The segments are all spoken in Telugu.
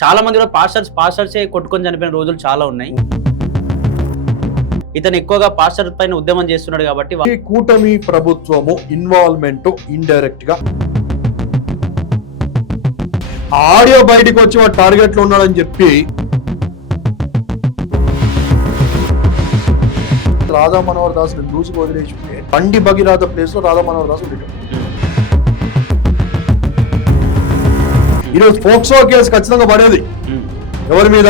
చాలా మంది కూడా పాస్టర్సే కొట్టుకొని చనిపోయిన రోజులు చాలా ఉన్నాయి. ఇతను ఎక్కువగా పాస్టర్ పైన ఉద్యమం చేస్తున్నాడు కాబట్టి ఈ కూటమి ప్రభుత్వము ఇన్వాల్వ్మెంట్ ఇండైరెక్ట్ గా ఆడియో బయటకు వచ్చి వాడు టార్గెట్ లో ఉన్నాడని చెప్పి రాధా మనోహర్ దాస్ లూజుకు వదిలేసి బండి భగీరథ ప్లేస్ లో రాధా మనోహర్ దాస్ ఉండేది. ఈరోజు ఫోక్సో కేసు ఖచ్చితంగా పడేది ఎవరి మీద?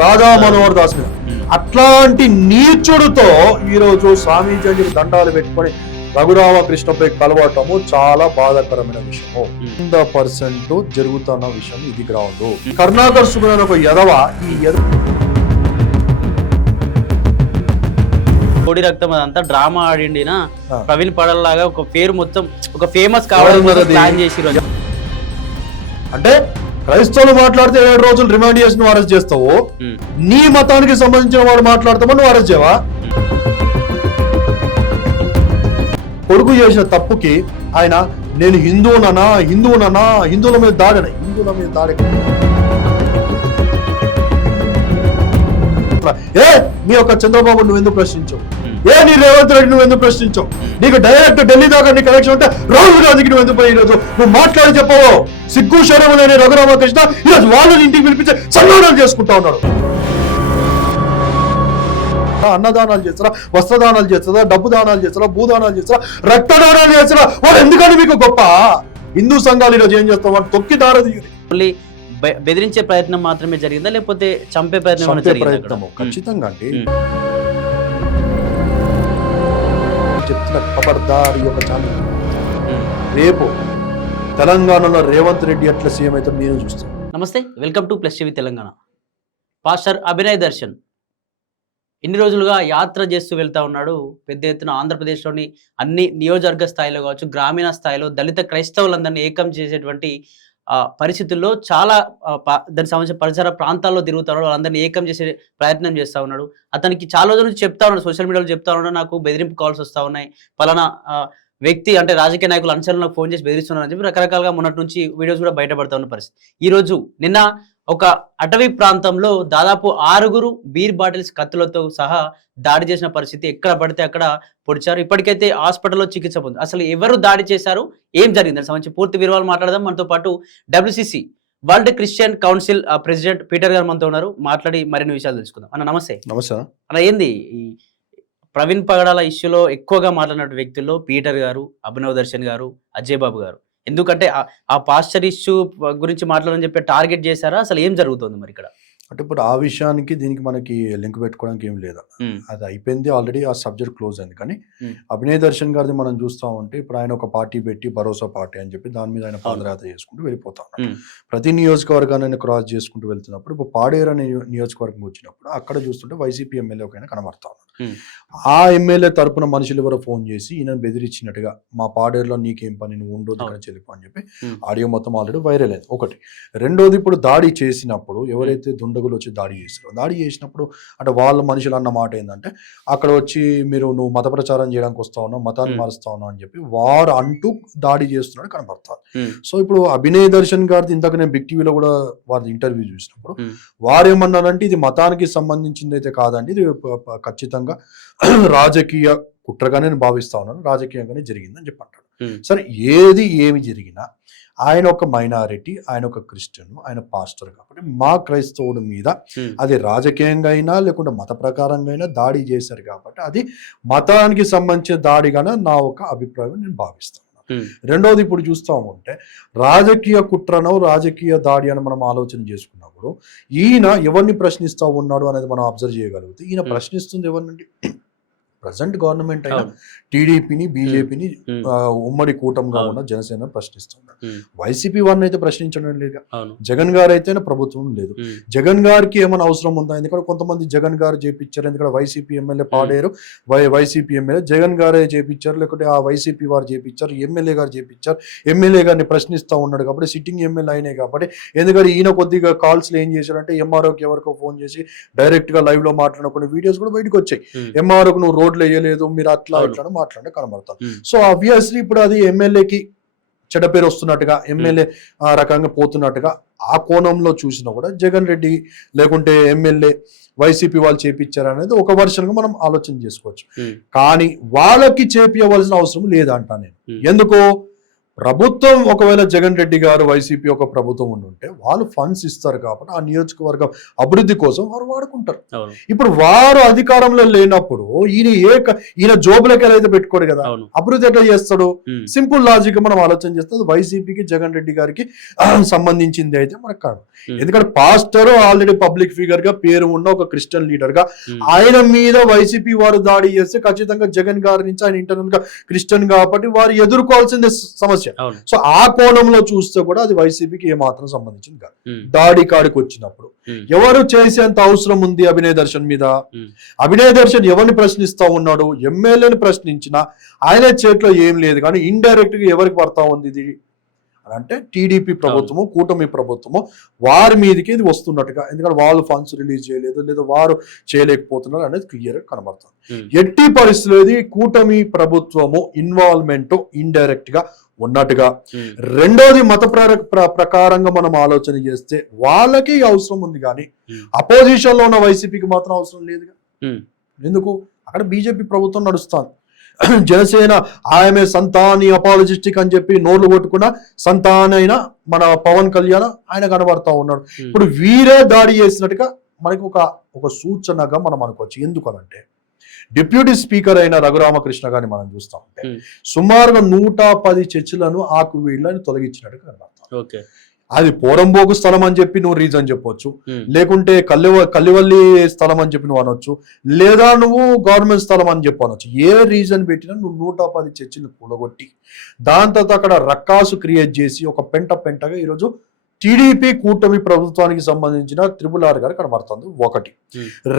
రాధా మనోహర్ దాస్ మీద. అట్లాంటి నీచుడితో ఈరోజు స్వామీజీ దండాలు పెట్టుకొని రఘురామకృష్ణపై కలవటము చాలా బాధాకరమైన విషయము. 100% జరుగుతున్న విషయం ఇది గ్రౌండ్. కరుణాకర్ సుబ్రహ్మణ్యం ఒక ఎదవ, ఈ కోడి రక్తం అదంతా డ్రామా ఆడిండిన ప్రవీణ్ పడల్ లాగా ఒక పేరు మొత్తం ఒక ఫేమస్ కావడం ప్లాన్ చేసి అంటే క్రైస్తవులు మాట్లాడితే 7 రోజులు రిమాండ్ చేసి నువ్వు అరెస్ట్ చేస్తావు, నీ మతానికి సంబంధించిన వాడు మాట్లాడతామో నువ్వు అరెస్ట్ చేయవా? కొడుకు చేసిన తప్పుకి ఆయన నేను హిందువుననా హిందువుల మీద దాడి ఏ మీ యొక్క చంద్రబాబు నువ్వు ఎందుకు ప్రశ్నించవు? ఏ నీ రేవంత్ రెడ్డి నువ్వు ఎందుకు ప్రశ్నించవు? నీకు డైరెక్ట్ ఢిల్లీ దాకా నీ కనెక్షన్ ఉంటే రాహుల్ గాంధీకి నువ్వు ఎందుకు ఈరోజు నువ్వు మాట్లాడి చెప్పవో? సిగ్గు శరం లేని రఘురామకృష్ణ ఈరోజు వాళ్ళని ఇంటికి పిలిపించి సన్మానాలు చేసుకుంటా ఉన్నారు. అన్నదానాలు చేస్తారా, వస్త్రదానాలు చేస్తారా, డబ్బు దానాలు చేస్తారా, భూదానాలు చేస్తారా, రక్తదానాలు చేస్తారా? వాళ్ళు ఎందుకని మీకు గొప్ప? హిందూ సంఘాలు ఈరోజు ఏం చేస్తాం? వాళ్ళు తొక్కి దారది బెదిరించే ప్రయత్నం మాత్రమే జరిగిందా లేకపోతే చంపే ప్రయత్నం? ఖచ్చితంగా అండి. చెప్తున్న ఖబర్దార్ యొక్క ఛానల్ రేపు తెలంగాణలో రేవంత్ రెడ్డి ఎట్లా సీఎం అయితే నేను చూస్తాను. నమస్తే, welcome to plus TV Telangana. Pastor Abhinay Darshan ఇన్ని రోజులుగా యాత్ర చేస్తూ వెళ్తా ఉన్నాడు. పెద్ద ఎత్తున ఆంధ్రప్రదేశ్లోని అన్ని నియోజకవర్గ స్థాయిలో కావచ్చు, గ్రామీణ స్థాయిలో దళిత క్రైస్తవులందరినీ ఏకం చేసేటువంటి పరిస్థితుల్లో చాలా దానికి సంబంధించిన పరిసర ప్రాంతాల్లో తిరుగుతున్నాడు. వాళ్ళందరినీ ఏకం చేసే ప్రయత్నం చేస్తూ ఉన్నాడు. అతనికి చాలా రోజుల నుంచి చెప్తా ఉన్నాడు, సోషల్ మీడియాలో చెప్తా ఉన్నాడు, నాకు బెదిరింపు కాల్స్ వస్తూ ఉన్నాయి, పలానా వ్యక్తి అంటే రాజకీయ నాయకులు అనుచరులకు ఫోన్ చేసి బెదిరిస్తున్నారని చెప్పి రకరకాలుగా మొన్నటి నుంచి వీడియోస్ కూడా బయటపడతా ఉన్న పరిస్థితి. ఈరోజు నిన్న ఒక అటవీ ప్రాంతంలో దాదాపు 6 బీర్ బాటిల్స్ కత్తులతో సహా దాడి చేసిన పరిస్థితి. ఎక్కడ పడితే అక్కడ పొడిచారు. ఇప్పటికైతే హాస్పిటల్లో చికిత్స పొంది. అసలు ఎవరు దాడి చేశారు, ఏం జరిగింది దానికి సంబంధించి పూర్తి వివరాలు మాట్లాడదాం. మనతో పాటు WCC world Christian council president Peter గారు మనతో ఉన్నారు. మాట్లాడి మరిన్ని విషయాలు తెలుసుకుందాం. అన్న నమస్తే. నమస్తే అన్న, ఏంది ఈ ప్రవీణ్ పగడాల ఇష్యూలో ఎక్కువగా మాట్లాడిన వ్యక్తుల్లో పీటర్ గారు, అభినవ్ దర్శన్ గారు, అజయ్ బాబు గారు. ఎందుకంటే ఆ పాస్టర్ ఇష్యూ గురించి మాట్లాడని చెప్పి టార్గెట్ చేశారా? అసలు ఏం జరుగుతుంది మరి ఇక్కడ? అంటే ఇప్పుడు ఆ విషయానికి దీనికి మనకి లింక్ పెట్టుకోవడానికి ఏం లేదు, అది అయిపోయింది ఆల్రెడీ, ఆ సబ్జెక్ట్ క్లోజ్ అయింది. కానీ అభినయ్ దర్శన్ గారిది మనం చూస్తూ ఉంటే ఇప్పుడు ఆయన ఒక పార్టీ పెట్టి భరోసా పార్టీ అని చెప్పి దాని మీద ఆయన పాదయాత్ర చేసుకుంటూ వెళ్ళిపోతా ఉన్నాడు. ప్రతి నియోజకవర్గాన్ని ఆయన క్రాస్ చేసుకుంటూ వెళ్తున్నప్పుడు ఇప్పుడు పాడేరు అనే నియోజకవర్గం వచ్చినప్పుడు అక్కడ చూస్తుంటే వైసీపీ ఎమ్మెల్యే ఒక ఆయన కనబడతా ఉన్నాడు. ఆ ఎమ్మెల్యే తరపున మనుషులు ఎవరో ఫోన్ చేసి ఈయన బెదిరించినట్టుగా మా పాడేరులో నీకేం పని, నువ్వు ఉండదు ఇక్కడ చెల్లిపో అని చెప్పి ఆడియో మొత్తం ఆల్రెడీ వైరల్ అయింది. ఒకటి. రెండోది, ఇప్పుడు దాడి చేసినప్పుడు ఎవరైతే దుండగులు వచ్చి దాడి చేస్తారో, దాడి చేసినప్పుడు అంటే వాళ్ళ మనుషులు అన్న మాట ఏంటంటే అక్కడ వచ్చి నువ్వు మత ప్రచారం చేయడానికి వస్తా ఉన్నావు, మతాన్ని మారుస్తా ఉన్నావు అని చెప్పి వారు అంటూ దాడి చేస్తున్నాడు కనపడతారు. సో ఇప్పుడు అభినయ్ దర్శన్ గారిది ఇందాక నేను బిగ్ టీవీలో కూడా వారి ఇంటర్వ్యూ చూసినప్పుడు వారు ఏమన్నారంటే ఇది మతానికి సంబంధించింది అయితే కాదండి, ఇది ఖచ్చితంగా రాజకీయ కుట్రగానే నేను భావిస్తా ఉన్నాను, రాజకీయంగానే జరిగిందని చెప్పి అంటాడు. సరే, ఏమి జరిగినా ఆయన ఒక మైనారిటీ, ఆయన ఒక క్రిస్టియన్, ఆయన పాస్టర్ కాబట్టి మా క్రైస్తవుడి మీద అది రాజకీయంగా అయినా లేకుంటే మత ప్రకారంగా అయినా దాడి చేశారు కాబట్టి అది మతానికి సంబంధించిన దాడిగానే నా ఒక అభిప్రాయం నేను భావిస్తాను. రెండవది, ఇప్పుడు చూస్తూ ఉంటే రాజకీయ కుట్రనో రాజకీయ దాడి అని మనం ఆలోచన చేసుకున్నప్పుడు ఈయన ఎవరిని ప్రశ్నిస్తూ ఉన్నాడు అనేది మనం అబ్జర్వ్ చేయగలిగితే ఈయన ప్రశ్నిస్తుంది ఎవరినండి? ప్రజెంట్ గవర్నమెంట్ అయినా టీడీపీని, బీజేపీని, ఉమ్మడి కూటమిగా ఉన్న జనసేన ప్రశ్నిస్తున్నారు. వైసీపీ వారిని అయితే ప్రశ్నించడం లేదు. జగన్ గారు అయితే ప్రభుత్వం లేదు. జగన్ గారికి ఏమైనా అవసరం ఉందా? ఎందుకంటే కొంతమంది జగన్ గారు చేపించారు, ఎందుకంటే YCP MLA Paderu, YCP MLA Jagan గారే చేపించారు, లేకుంటే ఆ వైసీపీ వారు చేపించారు, ఎమ్మెల్యే గారు చేపించారు, ఎమ్మెల్యే గారిని ప్రశ్నిస్తూ ఉన్నాడు కాబట్టి సిట్టింగ్ ఎమ్మెల్యే అయినాయి కాబట్టి. ఎందుకంటే ఈయన కొద్దిగా కాల్స్లో ఏం చేశారంటే ఎంఆర్ఓకి ఎవరికో ఫోన్ చేసి డైరెక్ట్ గా లైవ్ లో మాట్లాడిన కొన్ని వీడియోస్ కూడా బయటకు వచ్చాయి. ఎంఆర్ఓకి నువ్వు రోడ్లు వేయలేదు, మీరు అట్లా ఇట్లా మాట్లాడే కనబడతారు. సో ఆబ్వియస్లీ ఇప్పుడు అది ఎమ్మెల్యేకి చెడ్డ పేరు వస్తున్నట్టుగా, ఎమ్మెల్యే ఆ రకంగా పోతున్నట్టుగా ఆ కోణంలో చూసినా కూడా జగన్ రెడ్డి లేకుంటే ఎమ్మెల్యే వైసీపీ వాళ్ళు చేపించారు అనేది ఒక వర్షన్గా మనం ఆలోచన చేసుకోవచ్చు. కానీ వాళ్ళకి చేపించవలసిన అవసరం లేదంట నేను. ఎందుకు? ప్రభుత్వం ఒకవేళ జగన్ రెడ్డి గారు వైసీపీ ఒక ప్రభుత్వం ఉంటే వాళ్ళు ఫండ్స్ ఇస్తారు కాబట్టి ఆ నియోజకవర్గం అభివృద్ధి కోసం వారు వాడుకుంటారు. ఇప్పుడు వారు అధికారంలో లేనప్పుడు ఈయన జోబులకి ఎలా అయితే పెట్టుకోడు కదా, అభివృద్ధి ఎట్లా చేస్తాడు? సింపుల్ లాజిక్ మనం ఆలోచన చేస్తే వైసీపీకి జగన్ రెడ్డి గారికి సంబంధించింది అయితే మనకు కాదు. ఎందుకంటే పాస్టర్ ఆల్రెడీ పబ్లిక్ ఫిగర్ గా పేరు ఉన్న ఒక క్రిస్టియన్ లీడర్ గా ఆయన మీద వైసీపీ వారు దాడి చేస్తే ఖచ్చితంగా జగన్ గారి నుంచి ఆయన ఇంటర్నల్ గా క్రిస్టియన్ కాబట్టి వారు ఎదుర్కోవాల్సిందే సమస్య. సో ఆ కోణంలో చూస్తే కూడా అది వైసీపీకి ఏమాత్రం సంబంధించింది కాదు. దాడి కాడికి వచ్చినప్పుడు ఎవరు చేసేంత అవసరం ఉంది అభినయ్ దర్శన్ మీద? అభినయ్ దర్శన్ ఎవరిని ప్రశ్నిస్తా ఉన్నాడు? ఎమ్మెల్యేని ప్రశ్నించినా ఆయన చేతిలో ఏం లేదు, కానీ ఇండైరెక్ట్ గా ఎవరికి పడతా ఉంది ఇది అని అంటే టీడీపీ ప్రభుత్వము, కూటమి ప్రభుత్వము వారి మీదకి ఇది వస్తున్నట్టుగా. ఎందుకంటే వాళ్ళు ఫండ్స్ రిలీజ్ చేయలేదు లేదా వారు చేయలేకపోతున్నారు అనేది క్లియర్ గా కనబడుతుంది. ఎట్టి పరిస్థితుల్లో ఇది కూటమి ప్రభుత్వము ఇన్వాల్వ్మెంట్ ఇండైరెక్ట్ గా ఉన్నట్టుగా. రెండోది మత ప్రకారంగా మనం ఆలోచన చేస్తే వాళ్ళకి అవసరం ఉంది, కానీ అపోజిషన్ లో ఉన్న వైసీపీకి మాత్రం అవసరం లేదుగా. ఎందుకు? అక్కడ బీజేపీ ప్రభుత్వం నడుస్తాను. జనసేన ఆమె సంతాని అపాలజిస్టిక్ అని చెప్పి నోర్లు కొట్టుకున్న సంతానైన మన పవన్ కళ్యాణ్ ఆయన కనబడతా ఉన్నాడు. ఇప్పుడు వీరే దాడి చేసినట్టుగా మనకి ఒక సూచనగా మనం అనుకోవచ్చు. ఎందుకనంటే డిప్యూటీ స్పీకర్ అయిన రఘురామకృష్ణ గారిని మనం చూస్తా ఉంటే సుమారుగా 110 చర్చిలను ఆకువీళ్ళని తొలగించినట్టుగా కనబడతాం. అది పోరంబోకు స్థలం అని చెప్పి నువ్వు రీజన్ చెప్పొచ్చు, లేకుంటే కల్లివల్లి స్థలం అని చెప్పి నువ్వు అనొచ్చు, లేదా నువ్వు గవర్నమెంట్ స్థలం అని చెప్పి అనొచ్చు. ఏ రీజన్ పెట్టినా నువ్వు 110 చర్చిలు కూలగొట్టి దాని తర్వాత అక్కడ రక్కాసు క్రియేట్ చేసి ఒక పెంటగా ఈరోజు టీడీపీ కూటమి ప్రభుత్వానికి సంబంధించిన RRR గారు కనబడుతుంది. ఒకటి.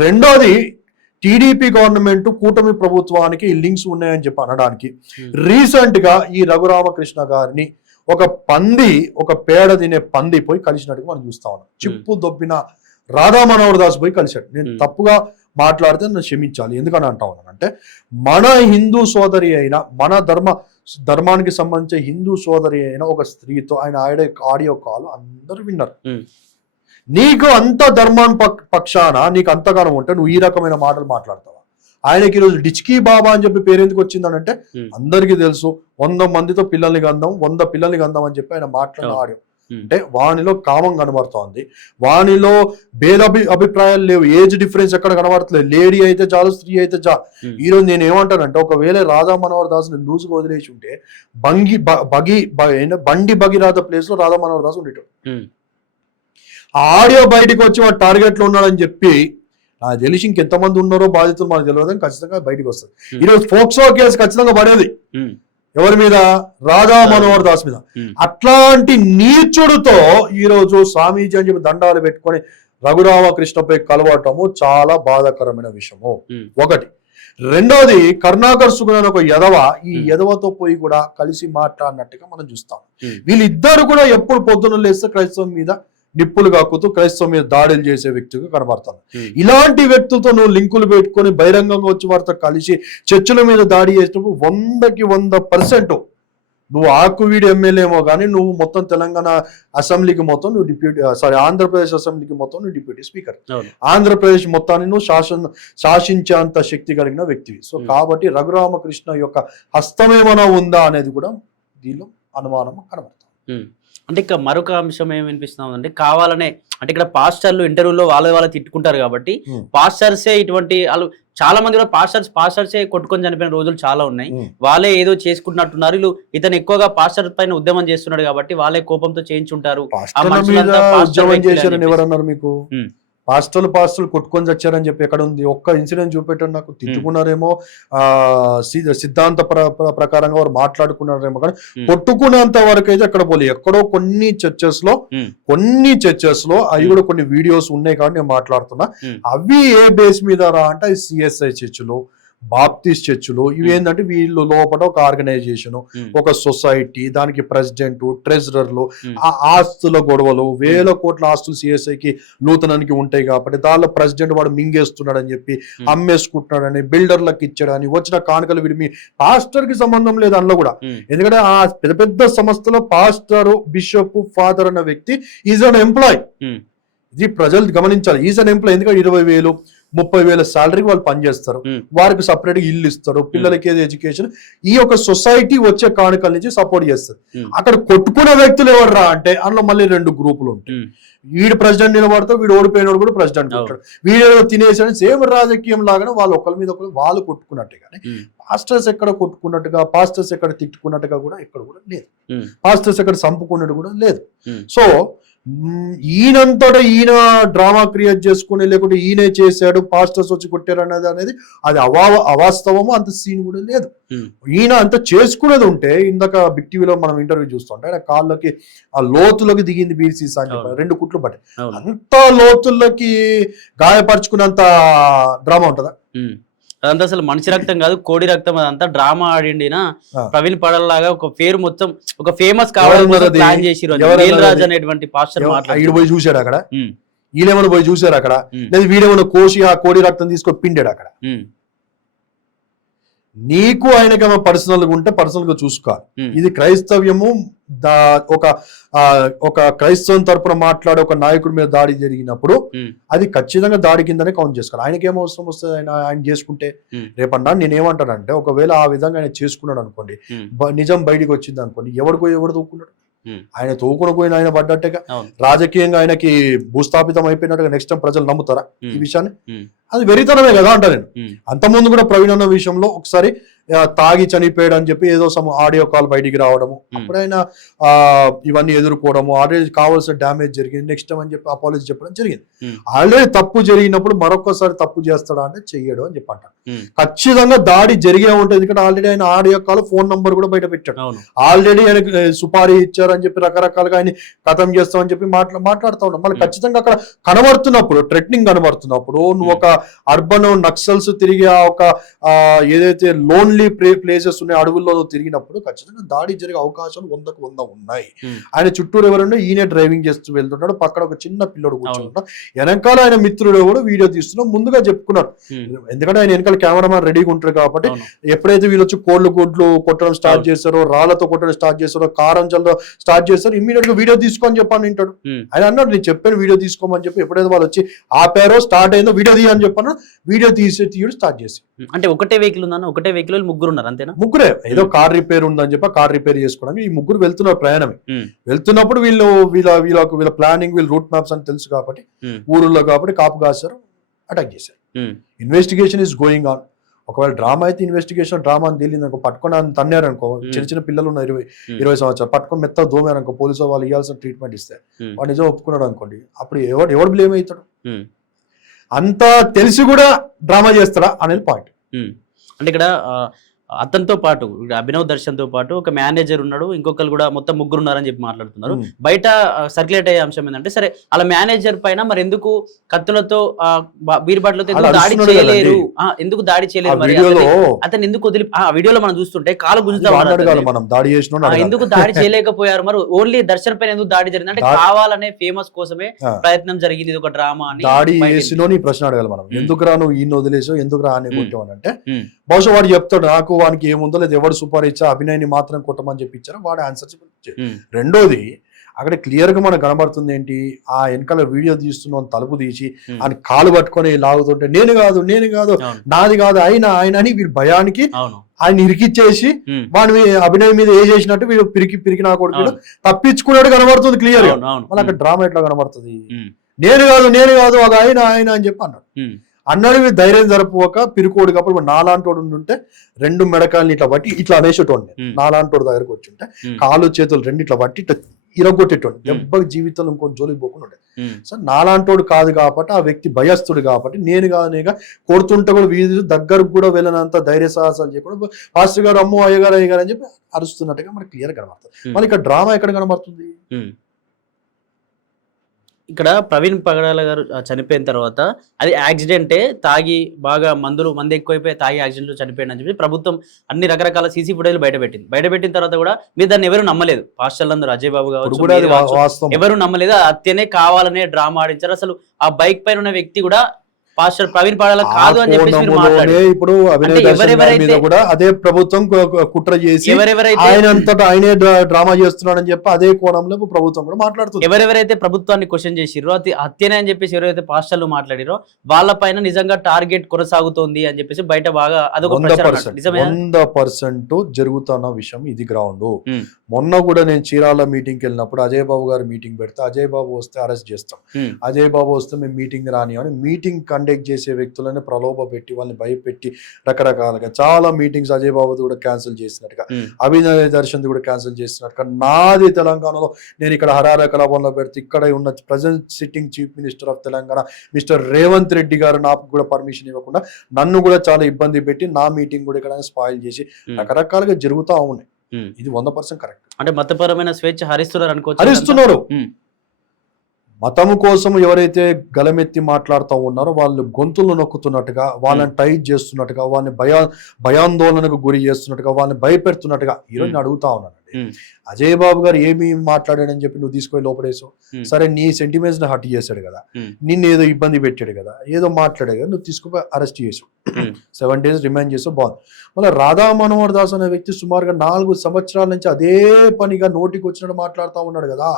రెండోది, టీడీపీ గవర్నమెంట్ కూటమి ప్రభుత్వానికి లింక్స్ ఉన్నాయని చెప్పి అనడానికి రీసెంట్ గా ఈ రఘురామకృష్ణ గారిని ఒక పేడ తినే పంది పోయి కలిసినట్టుగా మనం చూస్తా ఉన్నాం. చిప్పు దొబ్బిన రాధా మనోహర్ దాస్ పోయి కలిశాడు. నేను తప్పుగా మాట్లాడితే నన్ను క్షమించాలి. ఎందుకని అంటా ఉన్నాను అంటే, మన హిందూ సోదరి అయిన మన ధర్మానికి సంబంధించిన హిందూ సోదరి అయిన ఒక స్త్రీతో ఆయన ఆడియో కాల్ అందరూ విన్నారు. నీకు అంత ధర్మాన్ పక్షాన నీకు అంతగానం ఉంటే నువ్వు ఈ రకమైన మాటలు మాట్లాడతావా? ఆయనకి ఈరోజు డిచ్కీ బాబా అని చెప్పి పేరు ఎందుకు వచ్చిందని అంటే అందరికీ తెలుసు, 100 మందితో పిల్లల్ని గందాం 100 పిల్లల్ని గందాం అని చెప్పి ఆయన మాట్లాడిన ఆడియో. అంటే వానిలో కామం కనబడుతోంది, వానిలో భేద అభిప్రాయాలు లేవు, ఏజ్ డిఫరెన్స్ ఎక్కడ కనబడట్లేదు. లేడీ అయితే చాలు, స్త్రీ అయితే చాలు. ఈ రోజు నేను ఏమంటానంటే, ఒకవేళ రాధా మనోహర్ దాస్ లూజ్గా వదిలేసి ఉంటే బండి భగీరథ ప్లేస్ లో రాధా మనోహర్ దాస్ ఉండేటాడు. ఆడియో బయటకు వచ్చి వాడు టార్గెట్ లో ఉన్నాడని చెప్పి నాకు తెలిసి ఇంకెంతమంది ఉన్నారో బాధితులు మనకు తెలియదు, ఖచ్చితంగా బయటకు వస్తుంది. ఈరోజు ఫోక్సో కేసు ఖచ్చితంగా పడేది ఎవరి మీద? రాధా మనోహర్ దాస్ మీద. అట్లాంటి నీచుడితో ఈరోజు స్వామీజీ అని చెప్పి దండాలు పెట్టుకొని రఘురామకృష్ణపై కలవటము చాలా బాధాకరమైన విషయము. ఒకటి. రెండోది, కరుణాకర్ సుగుణ ఒక ఎదవ, ఈ ఎదవతో పోయి కూడా కలిసి మాట్లాడినట్టుగా మనం చూస్తాం. వీళ్ళిద్దరు కూడా ఎప్పుడు పొద్దున్న లేస్తే క్రైస్తవం మీద నిప్పులు కాకుతూ క్రైస్తవం మీద దాడులు చేసే వ్యక్తిగా కనబడతాను. ఇలాంటి వ్యక్తులతో నువ్వు లింకులు పెట్టుకొని బహిరంగంగా వచ్చి వారితో కలిసి చర్చల మీద దాడి చేసినప్పుడు 100కి 100% నువ్వు ఆకువీడి ఎమ్మెల్యేమో కానీ నువ్వు మొత్తం తెలంగాణ అసెంబ్లీకి మొత్తం నువ్వు ఆంధ్రప్రదేశ్ అసెంబ్లీకి మొత్తం నువ్వు డిప్యూటీ స్పీకర్. ఆంధ్రప్రదేశ్ మొత్తాన్ని నువ్వు శాసించేంత శక్తి కలిగిన వ్యక్తివి. సో కాబట్టి రఘురామకృష్ణ యొక్క హస్తమేమైనా ఉందా అనేది కూడా దీనిలో అనుమానం కనబడుతుంది. అంటే ఇక మరొక అంశం ఏమి వినిపిస్తున్నాం అంటే, కావాలనే అంటే ఇక్కడ పాస్టర్లు ఇంటర్వ్యూలో వాళ్ళ తిట్టుకుంటారు కాబట్టి పాస్టర్సే ఇటువంటి వాళ్ళు చాలా మంది కూడా పాస్టర్సే కొట్టుకొని చనిపోయిన రోజులు చాలా ఉన్నాయి. వాళ్ళే ఏదో చేసుకుంటున్నట్టున్నారు. వీళ్ళు ఇతను ఎక్కువగా పాస్టర్ పైన ఉద్యమం చేస్తున్నాడు కాబట్టి వాళ్ళే కోపంతో చేయించుంటారు. ఎవరన్నారు మీకు? పాస్టర్లు కొట్టుకొని చచ్చారని చెప్పి ఎక్కడ ఉంది? ఒక్క ఇన్సిడెంట్ చూపెట్టండి నాకు. తిట్టుకున్నారేమో, సిద్ధాంత ప్రకారంగా వారు మాట్లాడుకున్నారేమో, కానీ కొట్టుకున్నంత వరకు అయితే ఎక్కడ పోలే. ఎక్కడో కొన్ని చర్చెస్ లో అవి కూడా కొన్ని వీడియోస్ ఉన్నాయి కాబట్టి నేను మాట్లాడుతున్నా. అవి ఏ బేస్ మీద రా అంటే సిఎస్ఐ చర్చిలో బాప్టిస్ట్ చర్చిలు ఇవి ఏంటంటే వీళ్ళు లోపల ఒక ఆర్గనైజేషన్, ఒక సొసైటీ, దానికి ప్రెసిడెంట్, ట్రెజరర్లు, ఆ ఆస్తుల గొడవలు, వేల కోట్ల ఆస్తులు సిఎస్ఐకి లూతనానికి ఉంటాయి కాబట్టి దానిలో ప్రెసిడెంట్ వాడు మింగేస్తున్నాడు అని చెప్పి అమ్మేసుకుంటున్నాడని, బిల్డర్లకు ఇచ్చాడని, వచ్చిన కానుకలు వీడి మీ పాస్టర్ కి సంబంధం లేదు అందులో కూడా. ఎందుకంటే ఆ పెద్ద పెద్ద సంస్థలో పాస్టర్, బిషప్, ఫాదర్ అన్న వ్యక్తి ఈజ్ అన్ ఎంప్లాయ్. ఇది ప్రజలు గమనించాలి. Is unemployed. ఎందుకంటే 20,000 30,000 శాలరీకి వాళ్ళు పనిచేస్తారు, వారికి సపరేట్ గా ఇల్లు ఇస్తారు, పిల్లలకి ఏది ఎడ్యుకేషన్, ఈ యొక్క సొసైటీ వచ్చే కానుకల నుంచి సపోర్ట్ చేస్తారు. అక్కడ కొట్టుకునే వ్యక్తులు ఎవర్రా అంటే అందులో మళ్ళీ 2 గ్రూపులు ఉంటాయి. వీడు ప్రెసిడెంట్ నిలబడతాడు, వీడు ఓడిపోయినోడు కూడా ప్రెసిడెంట్ ఉంటాడు, వీడు తినేసాడు. సేమ్ రాజకీయం లాగానే వాళ్ళు ఒకరి మీద ఒకరు వాళ్ళు కొట్టుకున్నట్టు. కానీ పాస్టర్స్ ఎక్కడ కొట్టుకున్నట్టుగా, పాస్టర్స్ ఎక్కడ తిట్టుకున్నట్టుగా కూడా ఎక్కడ కూడా లేదు. పాస్టర్స్ ఎక్కడ చంపుకున్నట్టు కూడా లేదు. సో ఈయనంతటా ఈయన డ్రామా క్రియేట్ చేసుకుని, లేకుంటే ఈయనే చేశాడు, పాస్టర్స్ వచ్చి కొట్టారు అనేది అది అవాస్తవము, అంత సీన్ కూడా లేదు. ఈయన అంత చేసుకునేది ఉంటే ఇందాక బిగ్ టీవీలో మనం ఇంటర్వ్యూ చూస్తుంటే ఆయన కాళ్ళకి ఆ లోతులోకి దిగింది బీసీస్ అని చెప్పారు, 2 కుట్లు పట్టి. అంత లోతుల్లోకి గాయపరుచుకున్నంత డ్రామా ఉంటుందా? అదంతా అసలు మనిషి రక్తం కాదు, కోడి రక్తం. అదంతా డ్రామా ఆడిండిన ప్రవీణ్ పడల్ లాగా ఒక పేరు మొత్తం ఒక ఫేమస్ కావడం ప్లాన్ చేసిరు. రాజు అనేటువంటి పాస్టర్ పోయి చూశాడు అక్కడ, ఈయనేమన్నా పోయి చూశారు అక్కడ, లేదా వీడేమన్నా కోసి ఆ కోడి రక్తం తీసుకొని పిండాడు అక్కడ. నీకు ఆయనకి పర్సనల్ గా ఉంటే పర్సనల్ గా చూసుకోవాలి. ఇది క్రైస్తవ్యము. ఒక క్రైస్తవం తరపున మాట్లాడే ఒక నాయకుడి మీద దాడి జరిగినప్పుడు అది ఖచ్చితంగా దాడి కిందనే కౌంట్ చేసుకోవాలి. ఆయనకి ఏం అవసరం వస్తుంది ఆయన చేసుకుంటే? రేపన్నా నేనేమంటానంటే, ఒకవేళ ఆ విధంగా ఆయన చేసుకున్నాడు అనుకోండి, నిజం బయటికి వచ్చింది అనుకోండి, ఎవరు తోకున్నాడు? ఆయన తోకున పోయిన ఆయన పడ్డట్టుగా రాజకీయంగా ఆయనకి భూస్థాపితం అయిపోయినట్టుగా నెక్స్ట్ టైం ప్రజలు నమ్ముతారా ఈ విషయాన్ని? అది వెరితనమే కదా అంట నేను. అంతకుముందు కూడా ప్రవీణ్ అన్న విషయంలో ఒకసారి తాగి చనిపోయాడు అని చెప్పి ఏదో సమ్ ఆడియో కాల్ బయటికి రావడము, అప్పుడైనా ఇవన్నీ ఎదుర్కోవడము, ఆల్రెడీ కావాల్సిన డ్యామేజ్ జరిగింది, నెక్స్ట్ టైం అని చెప్పి అపాలజీ చెప్పడం జరిగింది. ఆల్రెడీ తప్పు జరిగినప్పుడు మరొకసారి తప్పు చేస్తాడా అంటే చెయ్యడు అని చెప్పి అంటాడు. ఖచ్చితంగా దాడి జరిగే ఉంటుంది. ఎందుకంటే ఆల్రెడీ ఆయన ఆడియో కాల్, ఫోన్ నంబర్ కూడా బయట పెట్టాడు. ఆల్రెడీ ఆయనకు సుపారీ ఇచ్చారని చెప్పి రకరకాలుగా ఆయన ఖతం చేస్తామని చెప్పి మాట్లాడుతూ ఉన్నాం. మళ్ళీ ఖచ్చితంగా అక్కడ కనబడుతున్నప్పుడు, థ్రెటనింగ్ కనబడుతున్నప్పుడు, నువ్వు ఒక అర్బన్ నక్సల్స్ తిరిగి ఒక ఏదైతే లోన్లీ ప్లేసెస్ ఉన్నాయి అడవుల్లో తిరిగినప్పుడు ఖచ్చితంగా దాడి జరిగే అవకాశాలు 100కు 100 ఉన్నాయి. ఆయన చుట్టూరు ఎవరైనా ఈయన డ్రైవింగ్ చేస్తూ వెళ్తుంటాడు, పక్కన ఒక చిన్న పిల్లడు కూర్చుంటాడు, వెనకాల ఆయన మిత్రుడు కూడా వీడియో తీస్తున్నాడు, ముందుగా చెప్పుకున్నారు. ఎందుకంటే ఆయన వెనకాల కెమెరామెన్ రెడీగా ఉంటారు కాబట్టి ఎప్పుడైతే వీళ్ళు వచ్చి కోళ్ళు గుడ్లు కొట్టడం స్టార్ట్ చేస్తారో, రాళ్లతో కొట్టడం స్టార్ట్ చేస్తారో, కారంజల్లో స్టార్ట్ చేస్తారో, ఇమ్మీడియట్ గా వీడియో తీసుకోని చెప్పని వింటాడు. ఆయన అన్నాడు, నేను చెప్పాను వీడియో తీసుకోమని చెప్పి. ఎప్పుడైతే వాళ్ళు వచ్చి ఆపారో, స్టార్ట్ అయిందో, వీడియో తీయని చెప్పాను, వీడియో తీయడం స్టార్ట్ చేసి. అంటే ఒకటే వెహికల్ ఉందన్న, ఒకటే వెహికల్ ముగ్గురు ఉన్నారు అంతేనా? ముగ్గురే. ఏదో కార్ రిపేర్ ఉందని చెప్పి కార్ రిపేర్ చేసుకోవడానికి ఈ ముగ్గురు వెళ్తున్నారు ప్రయాణమే. వెళ్తున్నప్పుడు వీళ్ళ ప్లానింగ్, వీళ్ళ రూట్ మ్యాప్స్ అని తెలుసు కాబట్టి, ఊరుల్లో కాబట్టి కాపు కాశారు, అటాక్ చేశారు. Investigation is going on. ఒకవేళ డ్రామా అయితే ఇన్వెస్టిగేషన్ డ్రామా అని తెలియదు అనుకో, పట్టుకొని తన్నారు అనుకో, చిన్న పిల్లలు ఉన్న 20 సంవత్సరాలు పట్టుకొని మెత్త దోమారు అనుకో, పోలీసు వాళ్ళు ఇవ్వాల్సిన ట్రీట్మెంట్ ఇస్తే వాడు నిజం ఒప్పుకున్నాడు అనుకోండి, అప్పుడు ఎవడు బ్లేమ్ అవుతాడు? అంతా తెలిసి కూడా డ్రామా చేస్తారా అనేది పాయింట్. అంటే ఇక్కడ అతనితో పాటు అభినవ్ దర్శన్ తో పాటు ఒక మేనేజర్ ఉన్నాడు, ఇంకొకరు కూడా మొత్తం ముగ్గురు ఉన్నారని చెప్పి మాట్లాడుతున్నారు. బయట సర్క్యులేట్ అయ్యే అంశం ఏంటంటే, సరే అలా మేనేజర్ పైన మరి ఎందుకు కత్తులతో బీర్బాట్లతో దాడి చేయలేరు, ఎందుకు దాడి చేయలేరు, మరి అతను ఎందుకు వదిలి ఆ వీడియోలో మనం చూస్తుంటే కాలు గుంజుతా ఎందుకు దాడి చేయలేకపోయారు? మరి ఓన్లీ దర్శన్ పైన ఎందుకు దాడి జరిగింది అంటే కావాలనే ఫేమస్ కోసమే ప్రయత్నం జరిగింది, ఇది ఒక డ్రామా అని. దాడి చేసినో నీ ప్రశ్న అడగాలి మనం, ఎందుకు రా నువ్వు ఈయన వదిలేసావు, ఎందుకు రా అని కొట్టావనంటే బహుశా వాడు చెప్తాడు, నాకు వానికి ఏముందో లేదు, ఎవరు సూపర్ ఇచ్చా అభినయ్ని మాత్రం కొట్టమని చెప్పి ఇచ్చారో వాడు ఆన్సర్ చెప్పి. రెండోది అక్కడ క్లియర్ గా మనకు కనబడుతుంది ఏంటి, ఆ వెనకాల వీడియో తీస్తున్నాం తలుపు తీసి ఆయన కాలు పట్టుకొని లాగుతుంటే నేను కాదు నాది కాదు ఆయన అని వీడి భయానికి ఆయన ఇరికిచ్చేసి వాడి అభినయ్ మీద ఏ చేసినట్టు వీడు పిరికి నా కొడుకు తప్పించుకున్నాడు కనబడుతుంది క్లియర్ గా. మళ్ళీ అక్కడ డ్రామా ఎట్లా కనబడుతుంది, నేను కాదు ఒక ఆయన అని చెప్పి అన్నాడు వీడు ధైర్యం జరపక పిరుకోడు కాబట్టి నాలాంటోడు ఉంటే 2 మెడకాయలు ఇట్లా బట్టి ఇట్లా అనేసేటోండి, నాలాంటోడు దగ్గరకు వచ్చి ఉంటే కాలు చేతులు 2 ఇట్లా బట్టి ఇట్లా ఇరగొట్టేటోండి, దెబ్బకి జీవితంలో ఇంకొంచెం జోలికి పోకుండా ఉండే. సో నాలాంటోడు కాదు కాబట్టి, ఆ వ్యక్తి భయస్తుడు కాబట్టి, నేను కాదుగా కొడుతుంటే కూడా వీధి దగ్గరకు కూడా వెళ్ళినంత ధైర్య సాహసాలు చేయకుండా పాస్టర్ గారు అమ్మో అయ్యగారు అని చెప్పి అరుస్తున్నట్టుగా మనకి క్లియర్ కనబడుతుంది. మరి ఇక్కడ డ్రామా ఎక్కడ కనబడుతుంది? ఇక్కడ ప్రవీణ్ పగడాల గారు చనిపోయిన తర్వాత అది యాక్సిడెంటే, తాగి బాగా మందు ఎక్కువైపోయి తాగి యాక్సిడెంట్లో చనిపోయింది అని చెప్పి ప్రభుత్వం అన్ని రకరకాల సీసీ ఫుటేజ్లు బయటపెట్టిన తర్వాత కూడా మీరు దాన్ని ఎవరు నమ్మలేదు. పాస్టర్లందరూ అజయ్ బాబు కావచ్చు, మీరు కావచ్చు, ఎవరు నమ్మలేదు. హత్యనే కావాలనే డ్రామా ఆడించారు. అసలు ఆ బైక్ పైన ఉన్న వ్యక్తి కూడా పాస్టర్ ప్రవీణ్ పగడాల కాదు అని చెప్పేసి మీరు మాట్లాడారు. ఇప్పుడు అభినయ్ దర్శన్ మీద కూడా అదే ప్రభుత్వం కుట్ర చేసి ఆయనే డ్రామా చేస్తున్నాడని చెప్పి అదే కోణంలో ప్రభుత్వం కూడా మాట్లాడుతుంది. ఎవరెవరైతే ప్రభుత్వాన్ని క్వశ్చన్ చేసిరో అది హత్యనే అని చెప్పేసి ఎవరైతే పాస్టర్లు మాట్లాడిరో వాళ్ళపైన నిజంగా టార్గెట్ కొనసాగుతోంది అని చెప్పేసి బయట బాగా అదొక 100% జరుగుతున్న విషయం ఇది గ్రౌండ్. మొన్న కూడా నేను చీరాల మీటింగ్ కి వెళ్ళినప్పుడు అజయ్ బాబు గారు మీటింగ్ పెడితే అజయ్ బాబు వస్తే అరెస్ట్ చేస్తాం, అజయ్ బాబు వస్తే మేము మీటింగ్ రాని అని మీటింగ్ కండక్ట్ చేసే వ్యక్తులను ప్రలోభ పెట్టి వాళ్ళని భయపెట్టి రకరకాలుగా చాలా మీటింగ్స్ అజయ్ బాబు కూడా క్యాన్సిల్ చేసినట్టుగా, అభినయ్ దర్శన్ కూడా క్యాన్సిల్ చేసినట్టుగా, నాది తెలంగాణలో నేను ఇక్కడ హరార కలాపంలో పెడితే ఇక్కడ ఉన్న present sitting chief minister of Telangana mister Revanth Reddy గారు నాకు కూడా పర్మిషన్ ఇవ్వకుండా నన్ను కూడా చాలా ఇబ్బంది పెట్టి నా మీటింగ్ కూడా ఇక్కడ స్పాయిల్ చేసి రకరకాలుగా జరుగుతూ ఉన్నాయి. ఇది 100% కరెక్ట్. అంటే మతపరమైన స్వేచ్ఛ హరిస్తున్నారు. మతము కోసం ఎవరైతే గలమెత్తి మాట్లాడుతూ ఉన్నారో వాళ్ళు గొంతులు నొక్కుతున్నట్టుగా, వాళ్ళని టైట్ చేస్తున్నట్టుగా, వాళ్ళని భయాందోళనకు గురి చేస్తున్నట్టుగా, వాళ్ళని భయపెడుతున్నట్టుగా ఈరోజు నేను అడుగుతా ఉన్నానండి. అజయ్ బాబు గారు ఏమి మాట్లాడాడని చెప్పి నువ్వు తీసుకొని లోపడేసావు. సరే నీ సెంటిమెంట్స్ ని హర్ట్ చేశాడు కదా, నిన్ను ఏదో ఇబ్బంది పెట్టాడు కదా, ఏదో మాట్లాడాడు కదా, నువ్వు తీసుకుపోయి అరెస్ట్ చేసావు, 7 days రిమైండ్ చేసావు, బాగుంది. మళ్ళీ రాధా మనోహర్ దాస్ అనే వ్యక్తి సుమారుగా 4 సంవత్సరాల నుంచి అదే పనిగా నోటికి వచ్చినట్టు మాట్లాడుతూ ఉన్నాడు కదా.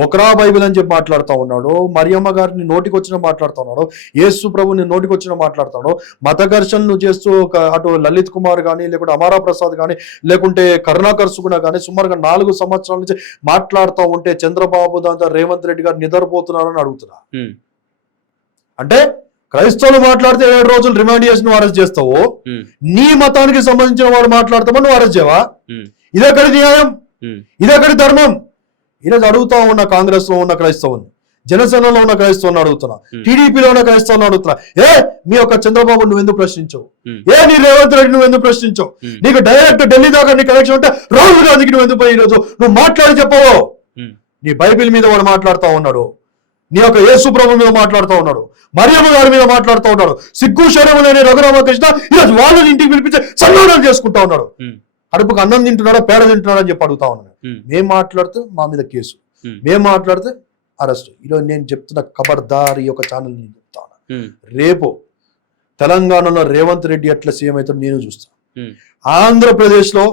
బొక్రా బైబిల్ అని చెప్పి మాట్లాడుతూ ఉన్నాడు, మరియమ్మ గారిని నోటికి వచ్చినట్టు మాట్లాడుతూ ఉన్నాడు, యేసు ప్రభుని నోటికి వచ్చినట్టు మాట్లాడుతున్నాడు, మత ఘర్షణలు చేస్తూ అటు లలిత్ కుమార్ కానీ, లేకుంటే అమారా ప్రసాద్ కానీ, లేకుంటే కరుణాకర్ సుగుణ కానీ సుమారుగా 4 సంవత్సరాల నుంచి మాట్లాడుతూ ఉంటే చంద్రబాబు దాంతో రేవంత్ రెడ్డి గారు నిద్రపోతున్నారని అడుగుతున్నా. అంటే క్రైస్తవులు మాట్లాడితే 7 రోజులు రిమాండ్ చేసి నువ్వు అరెస్ట్ చేస్తావు, నీ మతానికి సంబంధించిన వాడు మాట్లాడతామో నువ్వు అరెస్ట్ చేయవా? ఇదెక్కడి న్యాయం, ఇదెక్కడి ధర్మం? ఈరోజు అడుగుతా ఉన్న కాంగ్రెస్ లో ఉన్న క్రైస్తవుని, జనసేనలో ఉన్న క్రైస్తవుని అడుగుతున్నా, టీడీపీలో ఉన్న క్రైస్తవుని అడుగుతున్నా, మీ యొక్క చంద్రబాబు నువ్వు ఎందుకు ప్రశ్నించవు? నీ రేవంత్ రెడ్డి నువ్వు ఎందుకు ప్రశ్నించవు? నీకు డైరెక్ట్ ఢిల్లీ దాకా నీ కనెక్షన్ ఉంటే రాహుల్ గాంధీకి నువ్వు ఎందుకు ఈరోజు నువ్వు మాట్లాడి చెప్పవు? నీ బైబిల్ మీద వాడు మాట్లాడుతూ ఉన్నాడు, నీ యొక్క యేసు ప్రభు మీద మాట్లాడుతూ ఉన్నాడు, మరియమ్మ గారి మీద మాట్లాడుతూ ఉన్నాడు, సిగ్గు శరము లేని రఘురామకృష్ణ ఈరోజు వాళ్ళని ఇంటికి పిలిపించి సన్మానం చేసుకుంటా ఉన్నాడు. కడుపుకు అన్నం తింటున్నాడా పేడ తింటున్నాడా అని చెప్పి అడుగుతా ఉన్నాడు. మేము మాట్లాడితే మా మీద కేసు, మేము మాట్లాడితే అరెస్ట్. ఈరోజు నేను చెప్తున్న ఖబర్దార్ ఈ యొక్క ఛానల్ నేను చెప్తా ఉన్నా, రేపు తెలంగాణలో రేవంత్ రెడ్డి ఎట్లా సీఎం అవుతాడు నేను చూస్తాను. ఆంధ్రప్రదేశ్ లో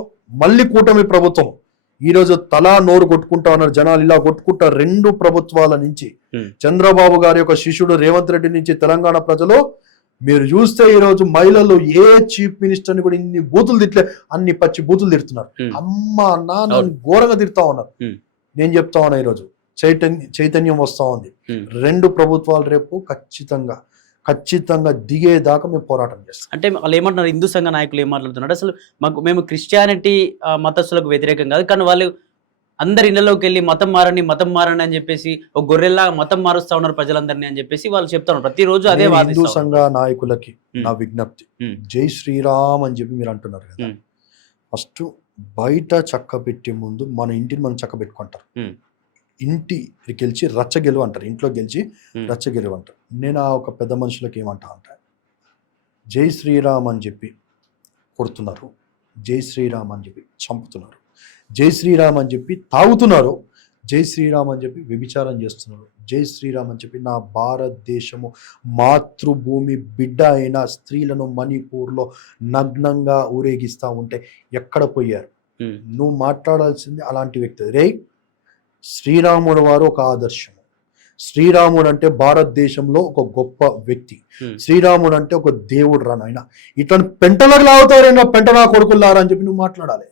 మళ్ళీ కూటమి ప్రభుత్వం ఈరోజు తలా నోరు కొట్టుకుంటా ఉన్నారు జనాలు, ఇలా కొట్టుకుంటా 2 ప్రభుత్వాల నుంచి, చంద్రబాబు గారి యొక్క శిష్యుడు రేవంత్ రెడ్డి నుంచి తెలంగాణ ప్రజలు మీరు చూస్తే ఈరోజు మహిళలు ఏ చీఫ్ మినిస్టర్ని కూడా ఇన్ని బూతులు తిట్లే, అన్ని పచ్చి బూతులు తిడుతున్నారు, అమ్మ నాన్న ఘోరంగా తిడతా ఉన్నారు. నేను చెప్తా ఉన్నా ఈరోజు చైతన్యం వస్తా ఉంది. 2 ప్రభుత్వాలు రేపు ఖచ్చితంగా దిగేదాకా మేము పోరాటం చేస్తాం. అంటే వాళ్ళు ఏమంటున్నారు, హిందూ సంఘ నాయకులు ఏం మాట్లాడుతున్నారు, అసలు మేము క్రిస్టియానిటీ మతస్థులకు వ్యతిరేకం కాదు, కానీ వాళ్ళు అందరి ఇళ్లలోకి వెళ్ళి మతం మారని అని చెప్పేసి ఒక గొర్రెల్లా మతం మారుస్తా ఉన్నారు ప్రజలందరినీ అని చెప్పేసి వాళ్ళు చెప్తారు ప్రతిరోజు. అదే హిందూ సంఘ నాయకులకి నా విజ్ఞప్తి, జై శ్రీరామ్ అని చెప్పి మీరు అంటున్నారు కదా, ఫస్ట్ బయట చక్క పెట్టే ముందు మన ఇంటిని మనం చక్క పెట్టుకుంటారు. ఇంటి గెలిచి రచ్చ గెలువ అంటారు, ఇంట్లో గెలిచి రచ్చ గెలువ అంటారు. నేను ఆ ఒక పెద్ద మనుషులకు ఏమంటా అంటే, జై శ్రీరామ్ అని చెప్పి కొడుతున్నారు, జై శ్రీరామ్ అని చెప్పి చంపుతున్నారు, జై శ్రీరామ్ అని చెప్పి తాగుతున్నారు, జై శ్రీరామ్ అని చెప్పి వ్యభిచారం చేస్తున్నారు, జై శ్రీరామ్ అని చెప్పి నా భారతదేశము మాతృభూమి బిడ్డ అయిన స్త్రీలను మణిపూర్లో నగ్నంగా ఊరేగిస్తూ ఉంటే ఎక్కడ పోయారు? నువ్వు మాట్లాడాల్సింది అలాంటి వ్యక్తి. రే శ్రీరాముడు వారు ఒక ఆదర్శము, శ్రీరాముడు అంటే భారతదేశంలో ఒక గొప్ప వ్యక్తి, శ్రీరాముడు అంటే ఒక దేవుడు రా నాయన, ఇట్లాంటి పెంటలకు లాగుతారైనా పెంటనా కొడుకులారా అని చెప్పి నువ్వు మాట్లాడాలి.